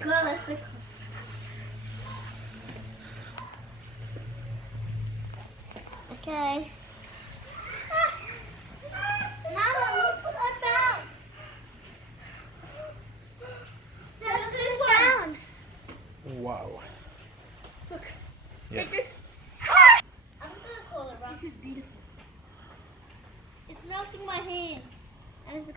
God, okay. Nana, look what I found. Look this one. Wow. Look. Yeah. I'm gonna call it rock. This is beautiful. It's melting my hand. And it's becoming